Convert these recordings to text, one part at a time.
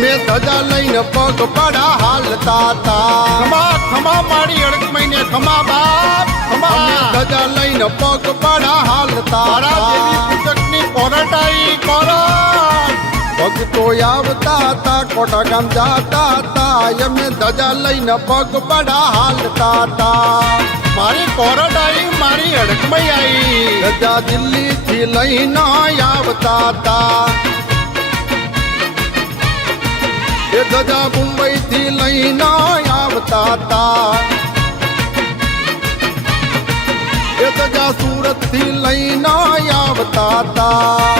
અમે ધજા લઈને પગપાળા હાલતા તા ખમા ખમા મારી અડકમઈ ને ખમા બાપ ખમા અમે ધજા લઈને પગપાળા હાલતા તારા દેવી તા પૂજકની કોરટાઈ કોરટ ભક્તો આવતા તા કોટા ગામ જાતા તા અમે ધજા લઈને પગપાળા હાલતા તા મારી કોરટાઈ મારી અડકમઈ આઈ ધજા દિલ્હી થી લઈને આવતા તા એ ધજા મુંબઈ થી લઈને આવતા તા એ ધજા સુરત થી લઈને આવતા તા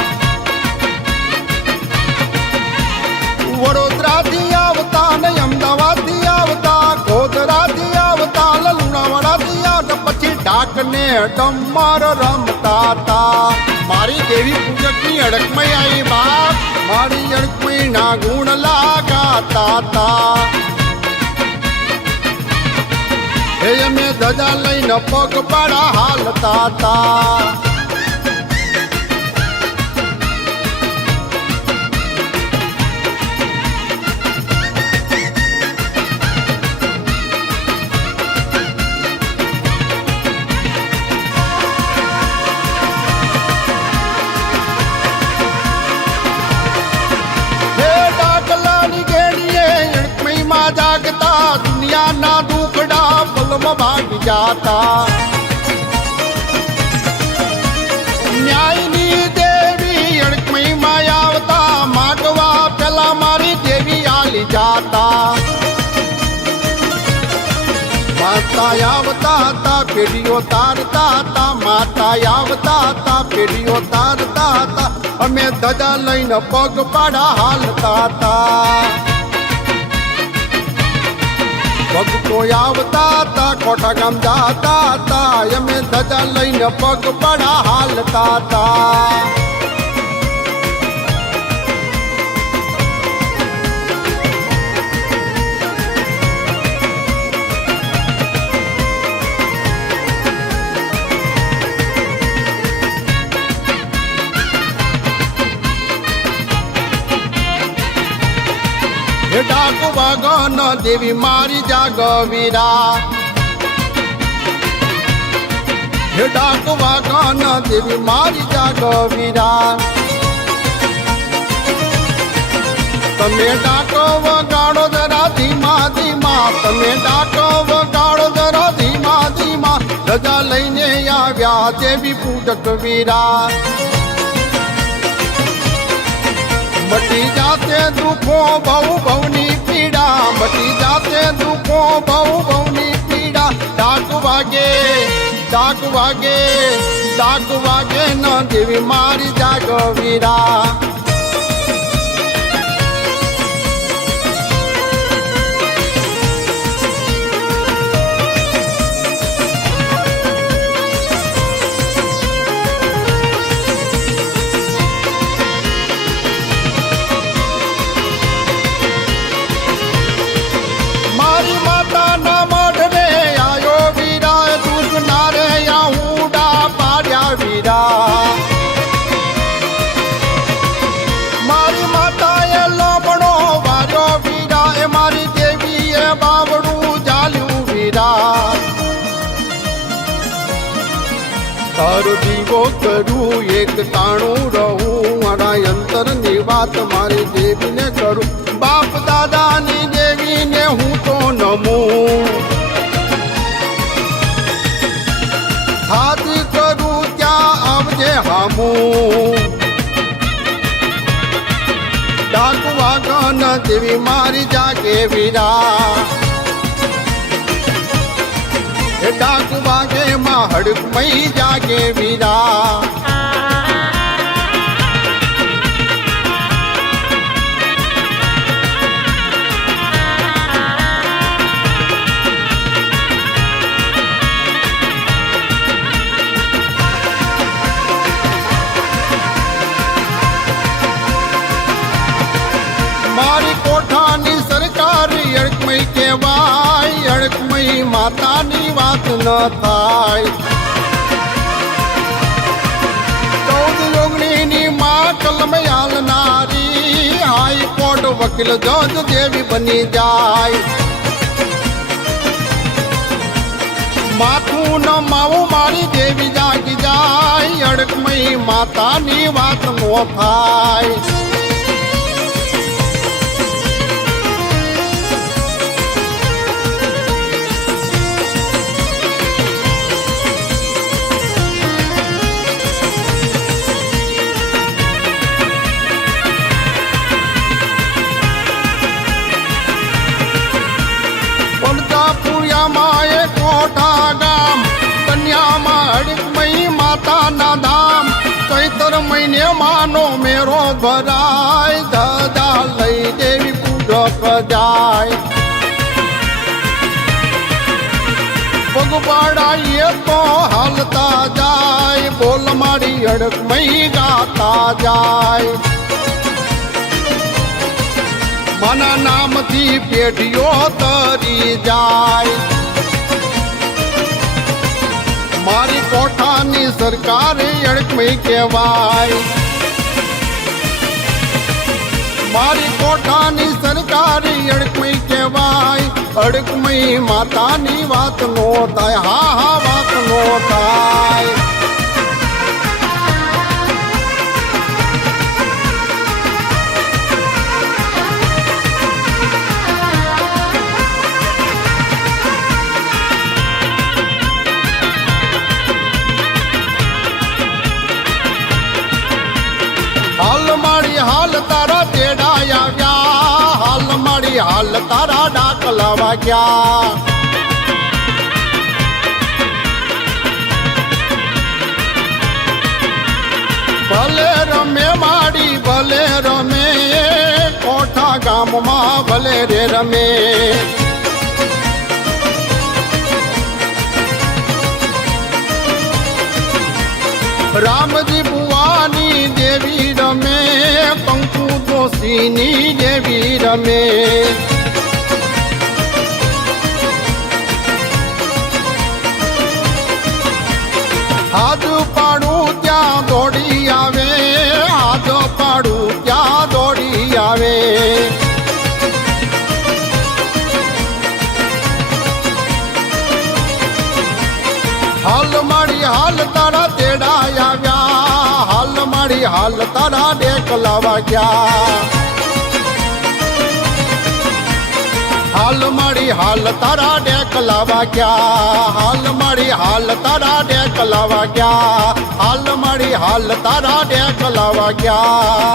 વડોદરા થી આવતા ને અમદાવાદ થી આવતા ગોધરા થી આવતા લુણાવાડા થી આવતા પછી ડાક ને ડમર રમતા તા મારી દેવી પૂજકની અડકમઈ આઈ બાપ મારી અડકમઈ ના ગુણ લાગાતા તા હે અમે ધજા લઈને પગપાળા હાલતા તા જાગતા દુનિયાના દુખડા પલમાં ભાગી જાતા ન્યાયની દેવી અડકમઈ માં આવતા માગવા પેલા મારી દેવી આલી જાતા માતા આવતા તા પેઢીઓ તારતા તા માતા આવતા તા પેઢીઓ તારતા તા અમે ધજા લઈને પગપાળા હાલતા તા ભક્તો આવતા તા કોટા ગામ જાતા તા અમે ધજા લઈને પગપાળા હાલતા તા હે ડાક વાગન દેવી મારી જાગવીરા હે ડાક વાગન દેવી મારી જાગવીરા તમે ડાક વગાડો જરા ધીમા ધીમા તમે ડાક વગાડો જરા ધીમા ધીમા ધજા લઈને આવ્યા દેવી પૂજક વીરા મટી જાતે દુખો બહુ બહુની પીડા મટી જાતે દુખો બહુ બહુની પીડા ડાક વાગે ડાક વાગે ડાક વાગે ન દેવી મારી જાગવીરા મારી માતાએ લોબડો વાજો વીરા એ મારી દેવીએ બાવડું જાલ્યું વીરા તારો દીવો કરું એક તાણું રહું મારા અંતરની વાત મારી દેવીને કરું બાપ દાદાની દેવીને હું તો નમું હાથી કરું ત્યાં આવજે હામું ડાક વાગન દેવી મારી જાગે વીરા હે ડાક વાગે માં હડકમઈ જાગે વીરા મારી કોઠાની સરકારી અડકમઈ કહેવાય અડકમઈ માતાની વાત ન થાય 14 યોગણીની માં કલમ આલનારી હાઈકોર્ટ વકીલ જજ દેવી બની જાય. માથું ન માવું મારી દેવી જાગી જાય. અડકમઈ માતાની વાત નો થાય. પંજાપુરિયામાં એક કોઠા ગામ, કન્યામાં અડકમઈ માતાના ધામ. ચૈતર મહિને માનો મેરો ભરાય, ધજા લઈ દેવી પૂજક જાય. પગપાળાએ તો હાલતા જાય, બોલ મારી અડકમઈ ગાતા જાય. માના નામથી પેઢીઓ તરી જાય. મારી કોઠાની સરકારે અડકમઈ કહેવાય. મારી કોઠાની સરકારે અડકમઈ કહેવાય. અડકમઈ માતાની વાત નો થાય, હા હા વાત નો થાય. હાલ મારી હાલ તારા તેડા આવ્યા, હાલ મારી હાલ તારા ડાકલા વાગ્યા. ભલે રમે માડી ભલે રમે, કોઠા ગામમાં ભલે રે રમે. રામજી બુવાની દેવી રમે, કંકુ દોશીની દેવી રમે. હાથ પાડું ત્યાં દોડી આવે, હાથ પાડું ત્યાં દોડી આવે. હાલ મારી હાલ તારા તેડા આવ્યા, હાલ મારી હાલ તારા ડેકલા વાગ્યા. હાલ મારી હાલ તારા ડેકલા વાગ્યા, હાલ મારી હાલ તારા ડેકલા વાગ્યા. હાલ મારી હાલ તારા ડેકલા વાગ્યા.